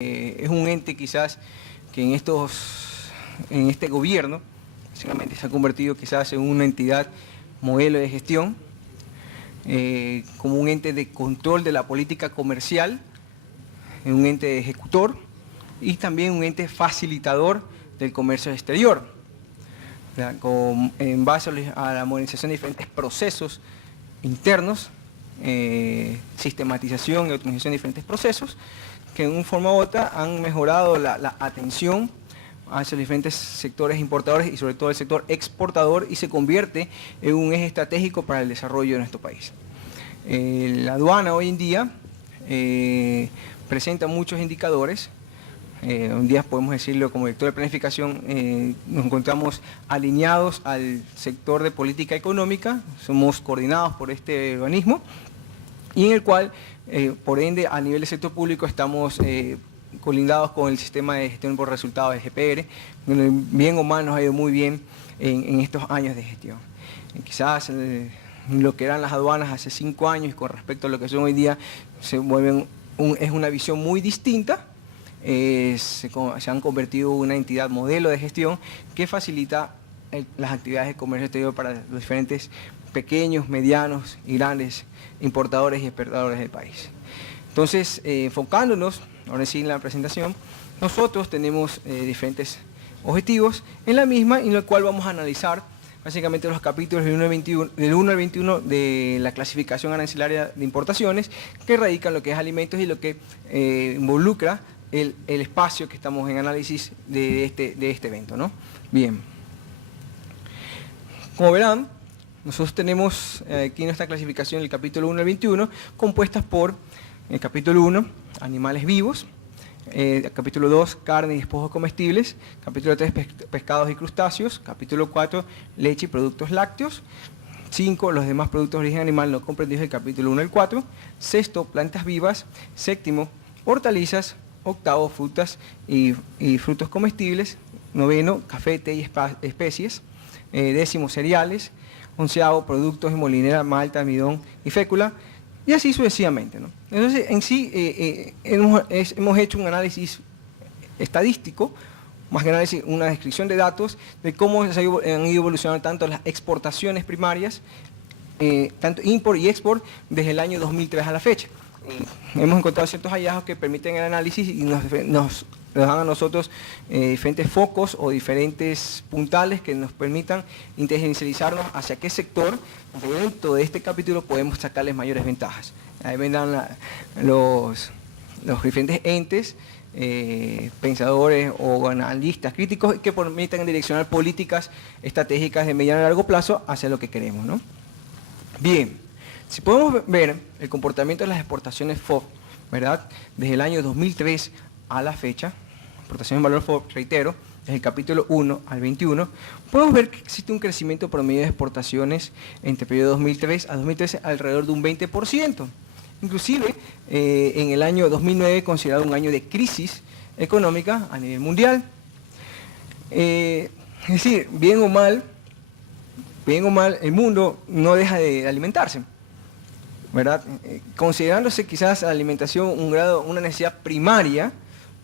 Es un ente quizás que en este gobierno básicamente se ha convertido quizás en una entidad modelo de gestión, como un ente de control de la política comercial, un ente ejecutor y también un ente facilitador del comercio exterior, en base a la modernización de diferentes procesos internos, sistematización y optimización de diferentes procesos, que en una forma u otra han mejorado la atención hacia los diferentes sectores importadores y sobre todo el sector exportador, y se convierte en un eje estratégico para el desarrollo de nuestro país. La aduana hoy en día presenta muchos indicadores. Un día podemos decirlo, como director de planificación, nos encontramos alineados al sector de política económica, somos coordinados por este organismo, y en el cual, por ende, a nivel de sector público estamos colindados con el sistema de gestión por resultados de GPR, donde bien o mal nos ha ido muy bien en estos años de gestión. Quizás lo que eran las aduanas hace 5 años con respecto a lo que son hoy día, es una visión muy distinta. Se han convertido en una entidad modelo de gestión que facilita las actividades de comercio exterior para los diferentes pequeños, medianos y grandes importadores y exportadores del país. Entonces, enfocándonos, ahora sí en la presentación, nosotros tenemos diferentes objetivos en la misma, en el cual vamos a analizar básicamente los capítulos del 1 al 21 de la clasificación arancelaria de importaciones, que radican lo que es alimentos y lo que involucra el espacio que estamos en análisis de este evento, ¿no? Bien. Como verán, nosotros tenemos aquí nuestra clasificación del capítulo 1 al 21, compuestas por el capítulo 1, animales vivos, capítulo 2, carne y despojos comestibles, capítulo 3, pescados y crustáceos, capítulo 4, leche y productos lácteos, 5, los demás productos de origen animal no comprendidos del capítulo 1 al 4, sexto, plantas vivas, séptimo, hortalizas, octavo, frutas y frutos comestibles, noveno, café, té y especies, décimo, cereales, onceavo, productos de molinera, malta, almidón y fécula, y así sucesivamente, ¿no? Entonces, en sí, hemos hecho un análisis estadístico, más que análisis, una descripción de datos de cómo han ido evolucionando tanto las exportaciones primarias, tanto import y export, desde el año 2003 a la fecha. Hemos encontrado ciertos hallazgos que permiten el análisis y nos dan a nosotros diferentes focos o diferentes puntales que nos permitan inteligencializarnos hacia qué sector dentro de este capítulo podemos sacarles mayores ventajas. Ahí vendrán los diferentes entes, pensadores o analistas críticos que permitan direccionar políticas estratégicas de mediano y largo plazo hacia lo que queremos, ¿no? Bien. Si podemos ver el comportamiento de las exportaciones FOB, ¿verdad? Desde el año 2003 a la fecha, exportaciones en valor FOB, reitero, desde el capítulo 1 al 21, podemos ver que existe un crecimiento promedio de exportaciones entre el periodo 2003 a 2013 alrededor de un 20%. Inclusive, en el año 2009 considerado un año de crisis económica a nivel mundial. Es decir, bien o mal, el mundo no deja de alimentarse, ¿verdad? Considerándose quizás la alimentación una necesidad primaria,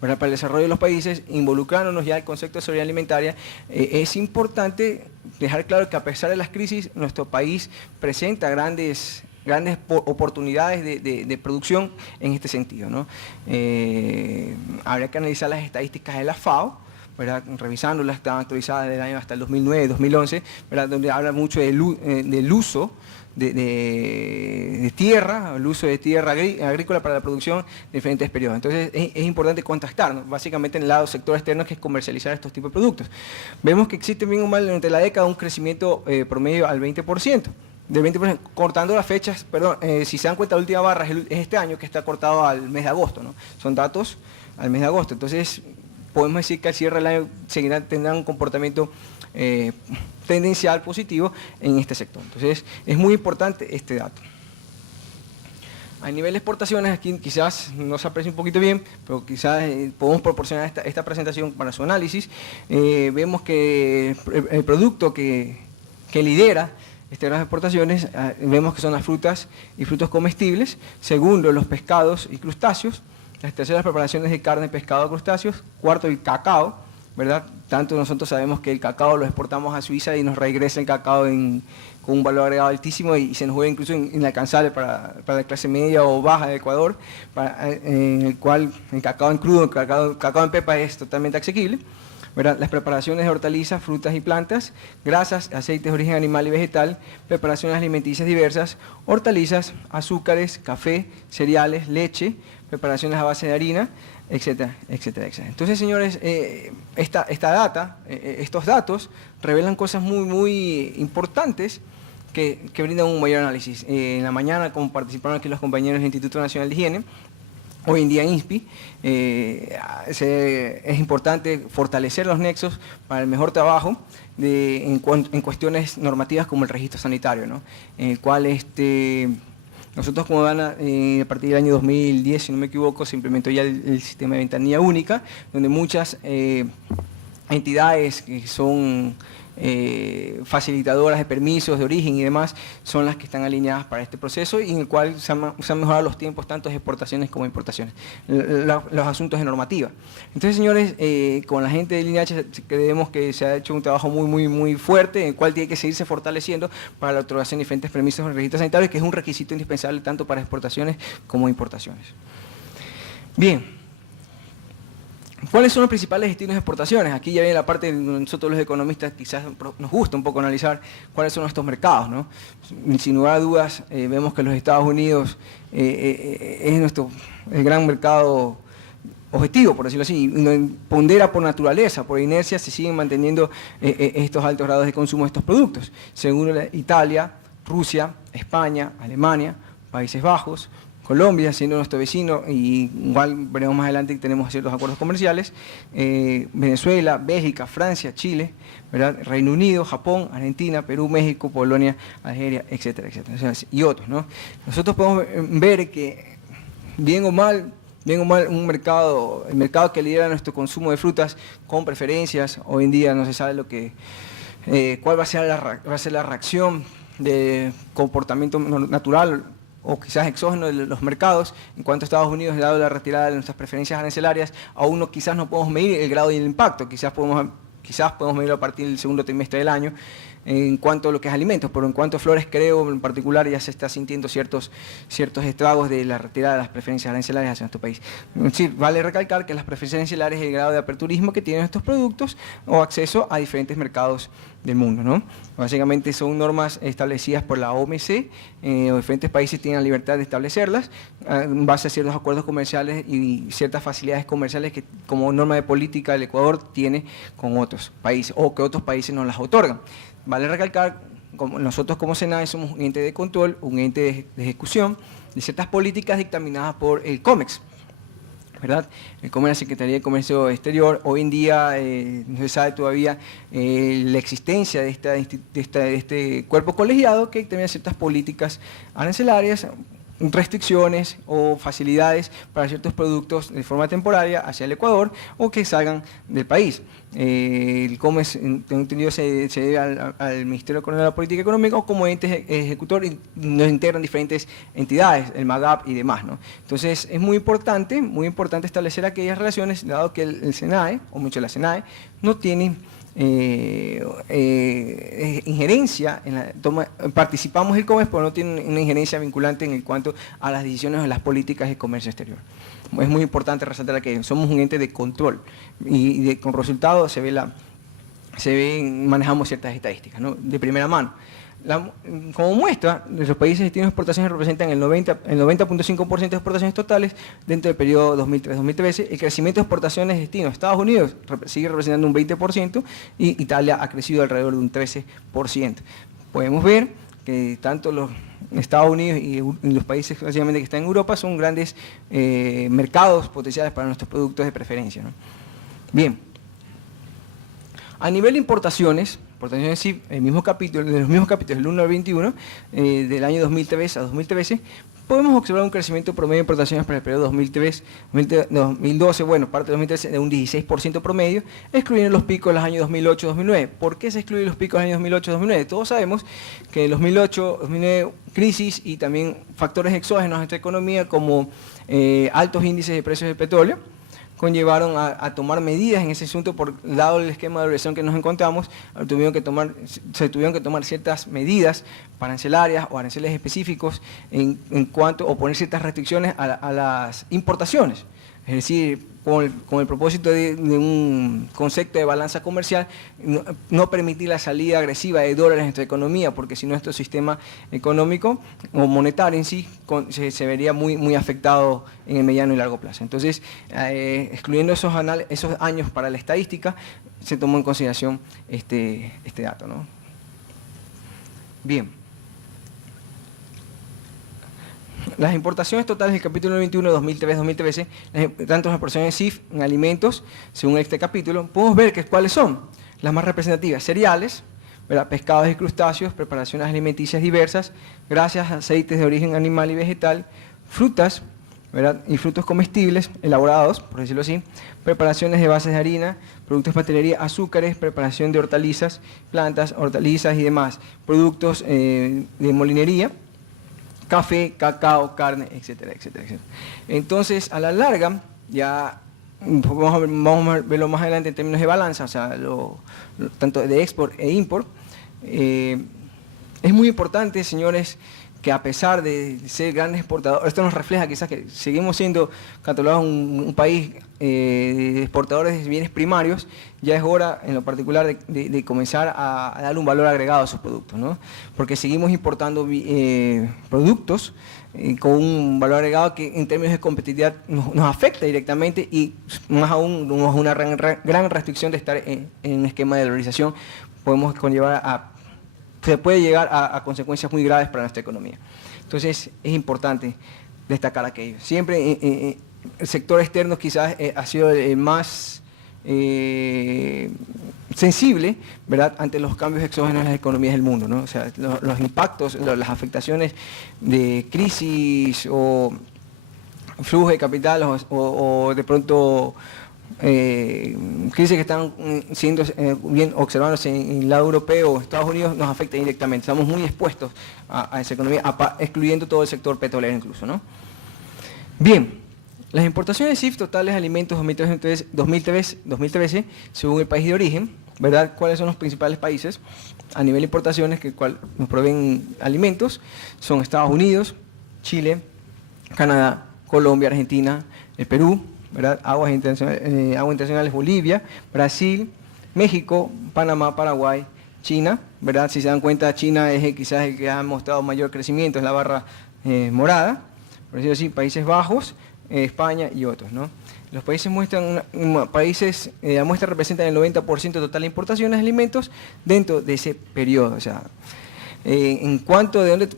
¿verdad?, para el desarrollo de los países, involucrándonos ya el concepto de seguridad alimentaria, es importante dejar claro que a pesar de las crisis, nuestro país presenta grandes oportunidades de producción en este sentido, ¿no? Habría que analizar las estadísticas de la FAO, ¿verdad?, revisándolas, están actualizadas del año hasta el 2009, 2011, ¿verdad?, donde habla mucho del uso de tierra, el uso de tierra agrícola para la producción de diferentes periodos. Entonces es importante contrastar, ¿no?, básicamente en el lado sector externo, que es comercializar estos tipos de productos. Vemos que existe bien o mal entre la década un crecimiento promedio al 20%. Del 20%, cortando las fechas, perdón, si se dan cuenta, la última barra es este año, que está cortado al mes de agosto, ¿no? Son datos al mes de agosto. Entonces podemos decir que al cierre del año tendrán un comportamiento tendencial positivo en este sector. Entonces es muy importante este dato. A nivel de exportaciones, aquí quizás no se aprecia un poquito bien, pero quizás podemos proporcionar esta presentación para su análisis. Vemos que el producto que lidera las exportaciones, vemos que son las frutas y frutos comestibles, segundo los pescados y crustáceos, Las terceras, preparaciones de carne, pescado, crustáceos. Cuarto, el cacao, ¿verdad? Tanto nosotros sabemos que el cacao lo exportamos a Suiza y nos regresa el cacao con un valor agregado altísimo y se nos vuelve incluso inalcanzable para la clase media o baja de Ecuador, en el cual el cacao en crudo, el cacao en pepa es totalmente asequible, ¿verdad? Las preparaciones de hortalizas, frutas y plantas, grasas, aceites de origen animal y vegetal, preparaciones alimenticias diversas, hortalizas, azúcares, café, cereales, leche, preparaciones a base de harina, etcétera, etcétera, etcétera. Entonces, señores, estos datos revelan cosas muy, muy importantes que brindan un mayor análisis. En la mañana, como participaron aquí los compañeros del Instituto Nacional de Higiene, hoy en día INSPI, es importante fortalecer los nexos para el mejor trabajo en cuestiones normativas como el registro sanitario, ¿no? En el cual nosotros como DANA, a partir del año 2010, si no me equivoco, se implementó ya el sistema de ventanilla única, donde muchas entidades que son facilitadoras de permisos de origen y demás son las que están alineadas para este proceso y en el cual se han mejorado los tiempos tanto de exportaciones como de importaciones, los asuntos de normativa. Entonces, señores, con la gente del INH creemos que se ha hecho un trabajo muy, muy, muy fuerte, en el cual tiene que seguirse fortaleciendo para la otorgación de diferentes permisos en registros sanitarios, que es un requisito indispensable tanto para exportaciones como importaciones. Bien. ¿Cuáles son los principales destinos de exportaciones? Aquí ya viene la parte de nosotros los economistas, quizás nos gusta un poco analizar cuáles son estos mercados, ¿no? Sin lugar a dudas, vemos que los Estados Unidos es el gran mercado objetivo, por decirlo así, pondera por naturaleza, por inercia, se siguen manteniendo estos altos grados de consumo de estos productos. Según Italia, Rusia, España, Alemania, Países Bajos, Colombia, siendo nuestro vecino, y igual veremos más adelante que tenemos ciertos acuerdos comerciales, Venezuela, Bélgica, Francia, Chile, ¿verdad? Reino Unido, Japón, Argentina, Perú, México, Polonia, Algeria, etcétera, etcétera, o sea, y otros, ¿no? Nosotros podemos ver que, bien o mal, el mercado que lidera nuestro consumo de frutas con preferencias, hoy en día no se sabe cuál va a ser la reacción de comportamiento natural o quizás exógeno de los mercados. En cuanto a Estados Unidos, dado la retirada de nuestras preferencias arancelarias, aún quizás no podemos medir el grado y el impacto, quizás podemos medirlo a partir del segundo trimestre del año, en cuanto a lo que es alimentos, pero en cuanto a flores, creo en particular ya se está sintiendo ciertos estragos de la retirada de las preferencias arancelarias hacia nuestro país. Sí, vale recalcar que las preferencias arancelarias es el grado de aperturismo que tienen estos productos o acceso a diferentes mercados del mundo, ¿no? Básicamente son normas establecidas por la OMC, diferentes países tienen la libertad de establecerlas en base a ciertos acuerdos comerciales y ciertas facilidades comerciales que como norma de política el Ecuador tiene con otros países o que otros países nos las otorgan. Vale recalcar, nosotros como SENAE somos un ente de control, un ente de ejecución de ciertas políticas dictaminadas por el COMEX, ¿verdad? El COMEX, la Secretaría de Comercio Exterior. Hoy en día no se sabe todavía la existencia de este cuerpo colegiado que dictamina ciertas políticas arancelarias, restricciones o facilidades para ciertos productos de forma temporaria hacia el Ecuador o que salgan del país. El COMEX, tengo entendido, se debe al Ministerio de Economía y la Política Económica o como ente ejecutor y nos integran diferentes entidades, el MAGAP y demás, ¿no? Entonces es muy importante establecer aquellas relaciones, dado que el SENAE, o mucho la SENAE, no tiene injerencia en la toma, participamos del COMEX, pero no tiene una injerencia vinculante en cuanto a las decisiones o las políticas de comercio exterior. Es muy importante resaltar que somos un ente de control y con resultados manejamos ciertas estadísticas, ¿no? De primera mano. Como muestra, los países destinos de exportaciones representan el 90.5% de exportaciones totales dentro del periodo 2003-2013. El crecimiento de exportaciones de destinos Estados Unidos sigue representando un 20% y Italia ha crecido alrededor de un 13%. Podemos ver que tanto los Estados Unidos y los países básicamente que están en Europa son grandes mercados potenciales para nuestros productos de preferencia, ¿no? Bien. A nivel de importaciones sí, en los mismos capítulos, del 1 al 21, del año 2003 a 2013, podemos observar un crecimiento promedio de importaciones para el periodo 2012, bueno, parte de 2013 de un 16% promedio, excluyendo los picos de los años 2008-2009. ¿Por qué se excluyen los picos de los años 2008-2009? Todos sabemos que en 2008-2009 crisis y también factores exógenos a nuestra economía como altos índices de precios del petróleo conllevaron a tomar medidas en ese asunto. Dado el esquema de duración que nos encontramos, se tuvieron que tomar ciertas medidas arancelarias o aranceles específicos en cuanto, o poner ciertas restricciones a las importaciones. Es decir, con el propósito de un concepto de balanza comercial, no permitir la salida agresiva de dólares en nuestra economía, porque si no nuestro sistema económico o monetario en sí se vería muy afectado en el mediano y largo plazo. Entonces, excluyendo esos años para la estadística, se tomó en consideración este dato, ¿no? Bien. Las importaciones totales del capítulo 21 de 2013, tanto las exportaciones CIF en alimentos, según este capítulo, podemos ver cuáles son las más representativas: cereales, ¿verdad?, pescados y crustáceos, preparaciones alimenticias diversas, grasas, aceites de origen animal y vegetal, frutas, ¿verdad?, y frutos comestibles elaborados, por decirlo así, preparaciones de bases de harina, productos de pastelería, azúcares, preparación de hortalizas, plantas, hortalizas y demás, productos de molinería, café, cacao, carne, etcétera, etcétera, etcétera. Entonces, a la larga, ya vamos a verlo más adelante en términos de balanza, o sea, tanto de export e import. Es muy importante, señores, que a pesar de ser grandes exportadores, esto nos refleja quizás que seguimos siendo catalogados un país de exportadores de bienes primarios. Ya es hora, en lo particular, de comenzar a darle un valor agregado a sus productos, ¿no? Porque seguimos importando productos con un valor agregado que en términos de competitividad nos afecta directamente, y más aún una gran restricción de estar en un esquema de dolarización se puede llegar a consecuencias muy graves para nuestra economía. Entonces, es importante destacar aquello. Siempre el sector externo quizás ha sido el más sensible, ¿verdad?, ante los cambios exógenos en las economías del mundo, ¿no? O sea, los impactos, las afectaciones de crisis o flujo de capital o de pronto crisis que están siendo bien observándose en el lado europeo o Estados Unidos, nos afecta directamente. Estamos muy expuestos a esa economía, excluyendo todo el sector petrolero incluso, ¿no? Bien, las importaciones CIF totales de alimentos 2013, según el país de origen, ¿verdad? ¿Cuáles son los principales países a nivel de importaciones que nos proveen alimentos? Son Estados Unidos, Chile, Canadá, Colombia, Argentina, el Perú, ¿verdad?, aguas internacionales Bolivia, Brasil, México, Panamá, Paraguay, China, ¿verdad? Si se dan cuenta, China es quizás el que ha mostrado mayor crecimiento, es la barra morada, por decirlo así, Países Bajos, España y otros, ¿no? Los países muestran, la muestra representa el 90% total de importaciones de alimentos dentro de ese periodo. O sea, en cuanto de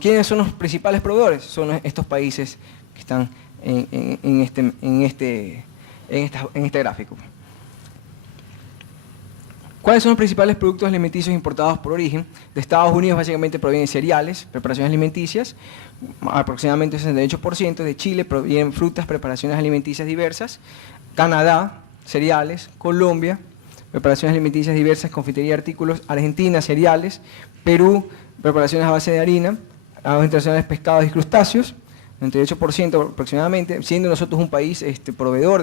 quiénes son los principales proveedores, son estos países que están en este gráfico. ¿Cuáles son los principales productos alimenticios importados por origen? De Estados Unidos básicamente provienen cereales, preparaciones alimenticias, aproximadamente 68%. De Chile provienen frutas, preparaciones alimenticias diversas. Canadá, cereales. Colombia, preparaciones alimenticias diversas, confitería y artículos. Argentina, cereales. Perú, preparaciones a base de harina. Aguas internacionales, pescados y crustáceos, 98% aproximadamente, siendo nosotros un país proveedor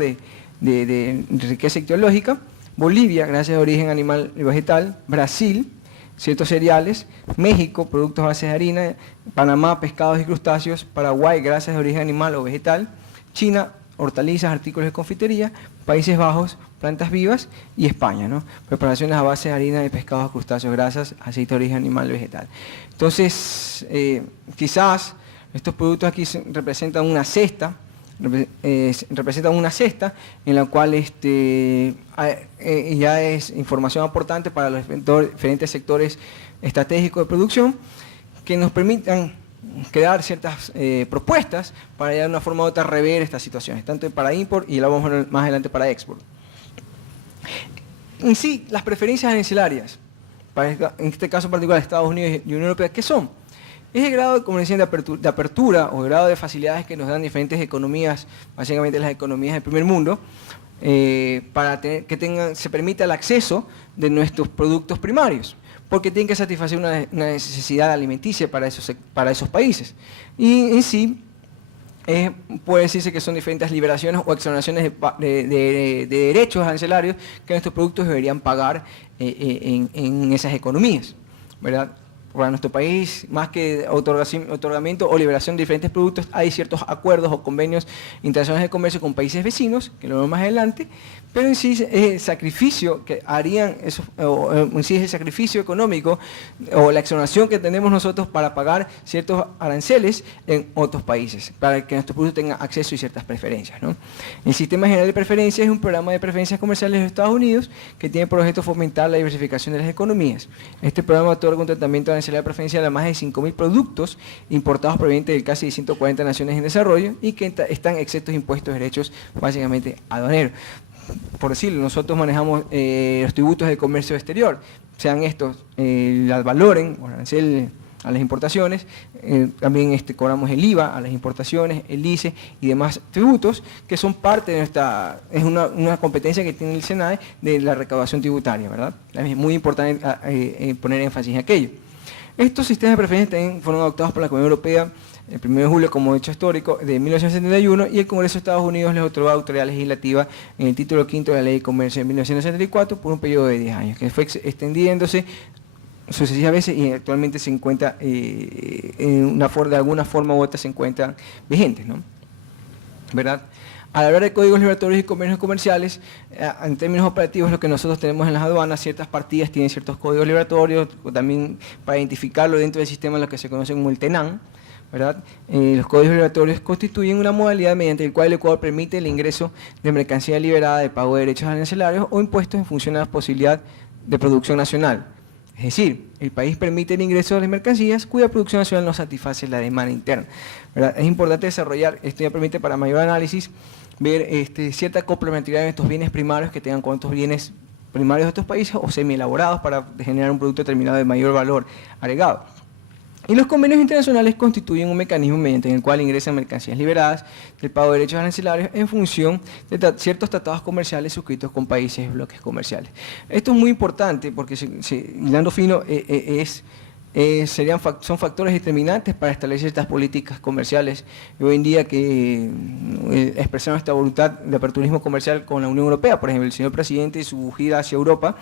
de riqueza ictiológica. Bolivia, gracias de origen animal y vegetal. Brasil, ciertos cereales. México, productos a base de harina. Panamá, pescados y crustáceos. Paraguay, gracias de origen animal o vegetal. China, hortalizas, artículos de confitería. Países Bajos, plantas vivas. Y España, ¿no? Preparaciones a base de harina de pescados, crustáceos, grasas, aceite de origen animal y vegetal. Entonces, quizás estos productos aquí representan una cesta, en la cual ya es información aportante para los diferentes sectores estratégicos de producción, que nos permitan crear ciertas propuestas para de una forma u otra rever estas situaciones, tanto para import y la vamos a ver más adelante para export. En sí, las preferencias arancelarias, en este caso particular Estados Unidos y Unión Europea, ¿qué son? Es el grado, como decían, de apertura o grado de facilidades que nos dan diferentes economías, básicamente las economías del primer mundo, para que se permita el acceso de nuestros productos primarios, porque tienen que satisfacer una necesidad alimenticia para esos países. Y en sí, puede decirse que son diferentes liberaciones o exoneraciones de derechos arancelarios que nuestros productos deberían pagar en esas economías, ¿verdad? Para nuestro país, más que otorgamiento o liberación de diferentes productos, hay ciertos acuerdos o convenios internacionales de comercio con países vecinos, que lo vemos más adelante, pero en sí el sacrificio que harían, en sí es el sacrificio económico o la exoneración que tenemos nosotros para pagar ciertos aranceles en otros países, para que nuestro producto tenga acceso a ciertas preferencias, ¿no? El Sistema General de Preferencias es un programa de preferencias comerciales de los Estados Unidos que tiene por objeto fomentar la diversificación de las economías. Este programa otorga un tratamiento arancelario preferencial a más de 5.000 productos importados provenientes de casi 140 naciones en desarrollo y que están exentos de impuestos de derechos básicamente aduaneros. Por decirlo, nosotros manejamos los tributos de comercio exterior, sean estos las valoren o arancel a las importaciones, también cobramos el IVA a las importaciones, el ICE y demás tributos que son parte de es una competencia que tiene el SENAE de la recaudación tributaria, ¿verdad? Es muy importante poner énfasis en aquello. Estos sistemas de preferencias también fueron adoptados por la Comunidad Europea el 1 de julio como hecho histórico de 1971 y el Congreso de Estados Unidos les otorgó autoridad legislativa en el título 5 de la Ley de Comercio de 1974 por un periodo de 10 años, que fue extendiéndose sucesivas veces y actualmente se encuentra, de alguna forma u otra se encuentran vigentes, ¿no? ¿Verdad? Al hablar de códigos liberatorios y convenios comerciales, en términos operativos, lo que nosotros tenemos en las aduanas, ciertas partidas tienen ciertos códigos liberatorios, o también para identificarlo dentro del sistema, lo que se conoce como el TENAN, ¿verdad? Los códigos liberatorios constituyen una modalidad mediante el cual el Ecuador permite el ingreso de mercancía liberada de pago de derechos arancelarios o impuestos en función a la posibilidad de producción nacional. Es decir, el país permite el ingreso de las mercancías cuya producción nacional no satisface la demanda interna, ¿verdad? Es importante desarrollar, esto ya permite para mayor análisis, ver cierta complementariedad en estos bienes primarios que tengan con otros bienes primarios de otros países o semi-elaborados para generar un producto determinado de mayor valor agregado. Y los convenios internacionales constituyen un mecanismo mediante el cual ingresan mercancías liberadas del pago de derechos arancelarios en función de ciertos tratados comerciales suscritos con países y bloques comerciales. Esto es muy importante porque, hilando fino, son factores determinantes para establecer estas políticas comerciales. Y hoy en día que expresaron esta voluntad de aperturismo comercial con la Unión Europea, por ejemplo, el señor presidente y su gira hacia Europa,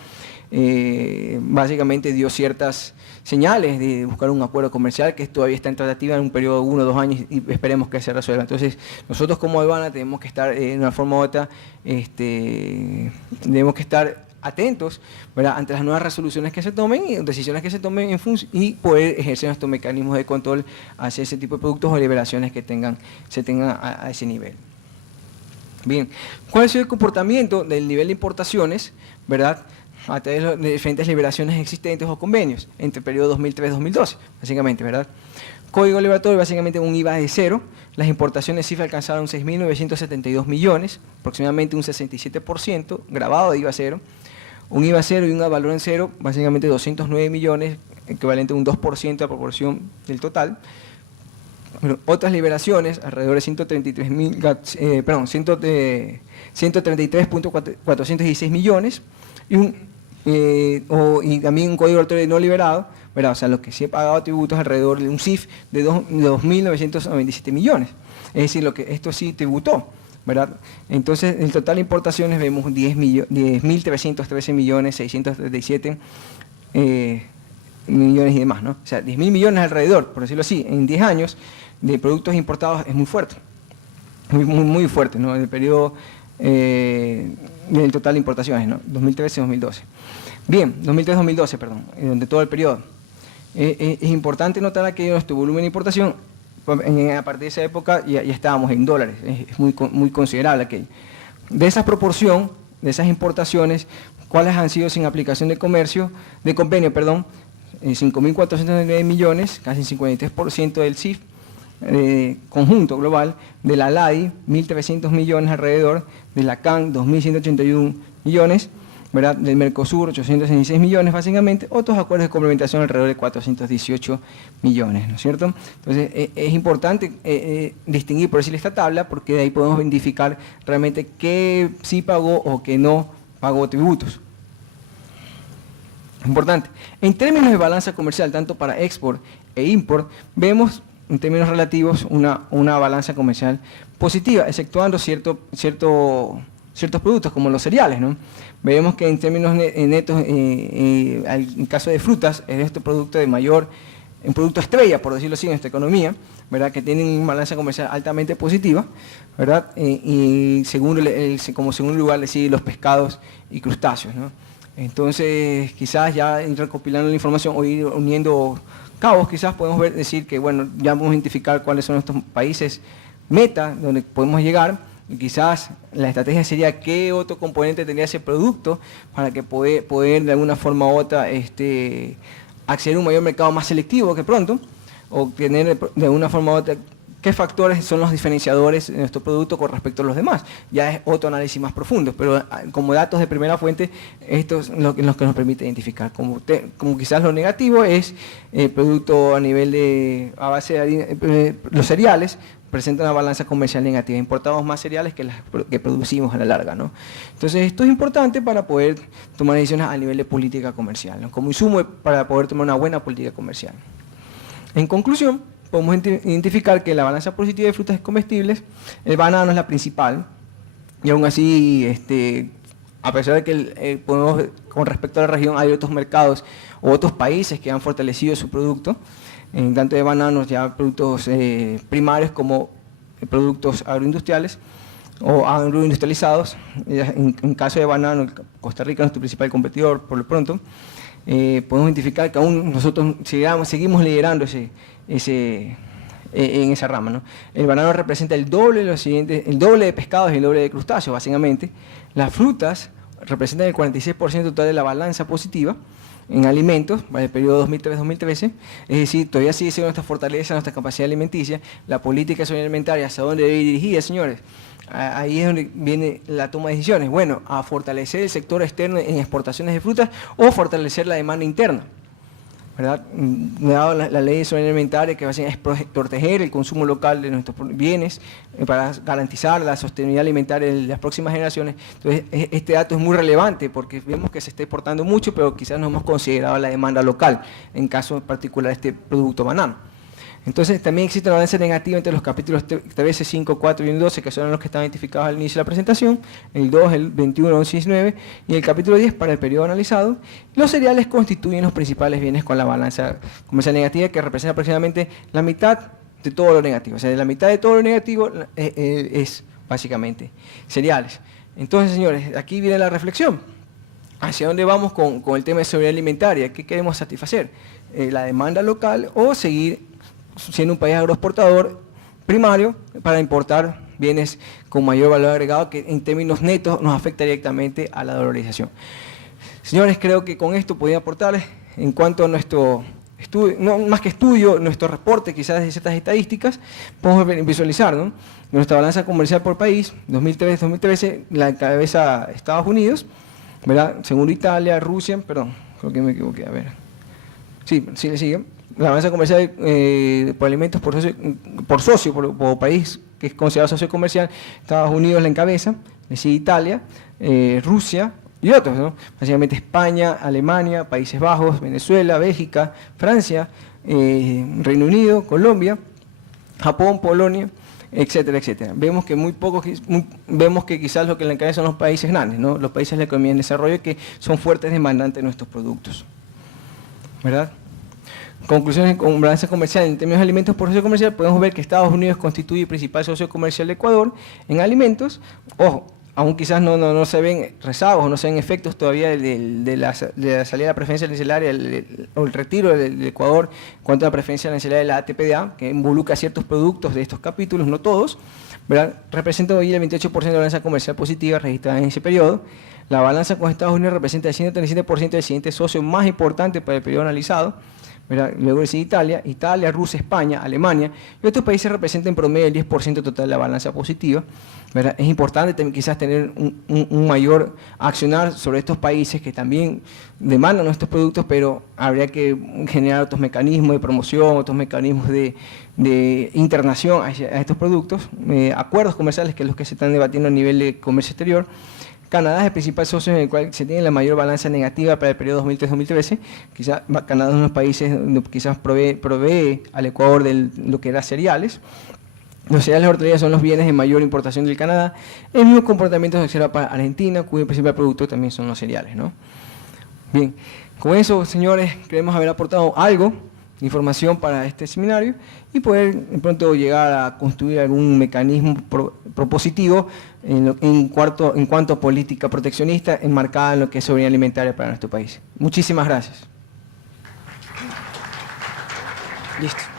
básicamente dio ciertas señales de buscar un acuerdo comercial que todavía está en tratativa en un periodo de 1 o 2 años y esperemos que se resuelva. Entonces, nosotros como aduana tenemos que estar de una forma u otra, tenemos que estar atentos, ¿verdad?, ante las nuevas resoluciones que se tomen y decisiones que se tomen y poder ejercer nuestros mecanismos de control hacia ese tipo de productos o liberaciones que se tengan a ese nivel. Bien, ¿cuál ha sido el comportamiento del nivel de importaciones, ¿verdad?, a través de diferentes liberaciones existentes o convenios entre el periodo 2003-2012, básicamente, ¿verdad? Código liberatorio, básicamente un IVA de cero, las importaciones cifra alcanzaron 6.972 millones, aproximadamente un 67%, grabado de IVA cero, un IVA cero y un valor en cero, básicamente 209 millones, equivalente a un 2% de proporción del total. Bueno, otras liberaciones, alrededor de 133.416 millones, y también un código liberatorio no liberado, ¿verdad? O sea, lo que sí he pagado tributos alrededor de un CIF de 2.997 millones, es decir, esto sí tributó, ¿verdad? Entonces, el total de importaciones vemos 10.313 millones, 637 millones y demás, ¿no? O sea, 10.000 millones alrededor, por decirlo así, en 10 años de productos importados es muy fuerte, muy fuerte, ¿no? En el periodo del total de importaciones, ¿no? 2013-2012. Bien, 2003-2012, perdón, de todo el periodo. Es importante notar que nuestro volumen de importación, a partir de esa época ya estábamos en dólares, es muy considerable aquello. De esa proporción, de esas importaciones, ¿cuáles han sido sin aplicación de convenio, 5.409 millones, casi 53% del CIF, conjunto global, de la LADI, 1.300 millones alrededor, de la CAN, 2.181 millones, ¿verdad? Del Mercosur, 866 millones básicamente, otros acuerdos de complementación alrededor de 418 millones, ¿no es cierto? Entonces, es importante distinguir, por decir esta tabla, porque de ahí podemos identificar realmente qué sí pagó o qué no pagó tributos. Importante. En términos de balanza comercial, tanto para export e import, vemos en términos relativos una balanza comercial positiva, exceptuando ciertos productos como los cereales, ¿no? Vemos que en términos netos, en caso de frutas, es este producto de un producto estrella, por decirlo así, en esta economía, ¿verdad? Que tienen una balanza comercial altamente positiva, ¿verdad? Y como segundo lugar le siguen los pescados y crustáceos, ¿no? Entonces, quizás ya recopilando la información o ir uniendo cabos, quizás podemos decir que, bueno, ya vamos a identificar cuáles son estos países meta donde podemos llegar. Y quizás la estrategia sería qué otro componente tendría ese producto para que poder de alguna forma u otra acceder a un mayor mercado más selectivo que pronto, o tener de alguna forma u otra qué factores son los diferenciadores de nuestro producto con respecto a los demás. Ya es otro análisis más profundo, pero como datos de primera fuente, esto es lo que nos permite identificar. Como quizás lo negativo es el producto a base de los cereales, presenta una balanza comercial negativa. Importamos más cereales que las que producimos a la larga, ¿no? Entonces, esto es importante para poder tomar decisiones a nivel de política comercial, ¿no? Como insumo para poder tomar una buena política comercial. En conclusión, podemos identificar que la balanza positiva de frutas y comestibles, el banano es la principal, y aún así, a pesar de que con respecto a la región, hay otros mercados o otros países que han fortalecido su producto, en tanto de bananos, ya productos primarios como productos agroindustriales o agroindustrializados. En caso de banano, Costa Rica es nuestro principal competidor por lo pronto. Podemos identificar que aún nosotros seguimos liderando en esa rama, ¿no? El banano representa el doble de pescados y el doble de crustáceos, básicamente. Las frutas representan el 46% total de la balanza positiva en alimentos para el periodo 2003-2013, es decir, todavía sigue siendo nuestra fortaleza, nuestra capacidad alimenticia, la política social alimentaria, ¿hacia dónde debe ir dirigida, señores? Ahí es donde viene la toma de decisiones. Bueno, a fortalecer el sector externo en exportaciones de frutas o fortalecer la demanda interna, ¿verdad? Dado la ley de soberanía alimentaria, que básicamente es proteger el consumo local de nuestros bienes para garantizar la sostenibilidad alimentaria de las próximas generaciones. Entonces, este dato es muy relevante porque vemos que se está exportando mucho, pero quizás no hemos considerado la demanda local, en caso particular de este producto banano. Entonces, también existe una balanza negativa entre los capítulos 13, 5, 4 y 12, que son los que están identificados al inicio de la presentación, el 2, el 21, 11 y 19, y el capítulo 10 para el periodo analizado. Los cereales constituyen los principales bienes con la balanza comercial negativa, que representa aproximadamente la mitad de todo lo negativo. O sea, de la mitad de todo lo negativo es básicamente cereales. Entonces, señores, aquí viene la reflexión. ¿Hacia dónde vamos con el tema de seguridad alimentaria? ¿Qué queremos satisfacer? ¿La demanda local o seguir siendo un país agroexportador primario para importar bienes con mayor valor agregado que en términos netos nos afecta directamente a la dolarización? Señores, creo que con esto podía aportarles en cuanto a nuestro estudio, no más que estudio, nuestro reporte quizás de ciertas estadísticas, podemos visualizar, ¿no? Nuestra balanza comercial por país, 2013, la encabeza Estados Unidos, ¿verdad? Segundo Italia, Rusia, perdón, creo que me equivoqué, a ver. Sí, le sigue. La balanza comercial por alimentos por país que es considerado socio comercial, Estados Unidos la encabeza, le sigue Italia, Rusia y otros, ¿no? Básicamente España, Alemania, Países Bajos, Venezuela, Bélgica, Francia, Reino Unido, Colombia, Japón, Polonia, etcétera, etcétera. Vemos que quizás lo que le encabeza son los países grandes, ¿no? Los países de la economía en desarrollo que son fuertes demandantes de nuestros productos, ¿verdad? Conclusiones con balanza comercial en términos de alimentos por socio comercial, podemos ver que Estados Unidos constituye el principal socio comercial de Ecuador en alimentos. Ojo, aún quizás no se ven rezagos, no se ven efectos todavía de la salida de la preferencia arancelaria o el retiro del Ecuador en cuanto a la preferencia arancelaria de la ATPDA, que involucra ciertos productos de estos capítulos, no todos, ¿verdad? Representa hoy el 28% de balanza comercial positiva registrada en ese periodo. La balanza con Estados Unidos representa el 137% del siguiente socio más importante para el periodo analizado, ¿verdad? Luego sigue Italia, Rusia, España, Alemania, y otros países representan en promedio el 10% total de la balanza positiva, ¿verdad? Es importante quizás tener un mayor accionar sobre estos países que también demandan nuestros productos, pero habría que generar otros mecanismos de promoción, otros mecanismos de internación a estos productos, acuerdos comerciales que es los que se están debatiendo a nivel de comercio exterior. Canadá es el principal socio en el cual se tiene la mayor balanza negativa para el periodo 2003-2013. Quizás Canadá es uno de los países donde quizás provee al Ecuador de lo que era cereales. Los cereales hortalizas son los bienes de mayor importación del Canadá. El mismo comportamiento se observa para Argentina, cuyo principal producto también son los cereales, ¿no? Bien, con eso, señores, creemos haber aportado algo de información para este seminario y poder de pronto llegar a construir algún mecanismo propositivo en cuanto a política proteccionista enmarcada en lo que es soberanía alimentaria para nuestro país. Muchísimas gracias. Listo.